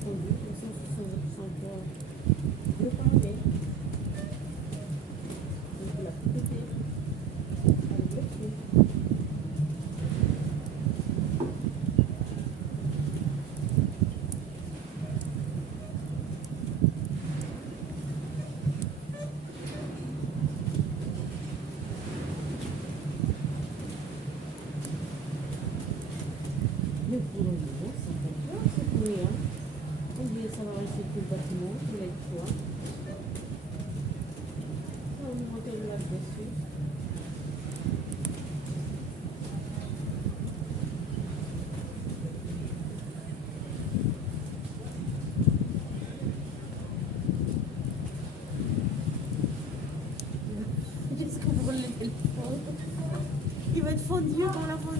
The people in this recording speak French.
fondu. Ils sont encore préparés. Donc, la pété avec le feu. Mais pour le moment, ça fait peur, c'est pour rien. On dit ça va rester tout le bâtiment, tout les toits. Ça va augmenter là-dessus. Qu'est-ce qu'on brûle le téléphone? Il va être fondu par la fondue.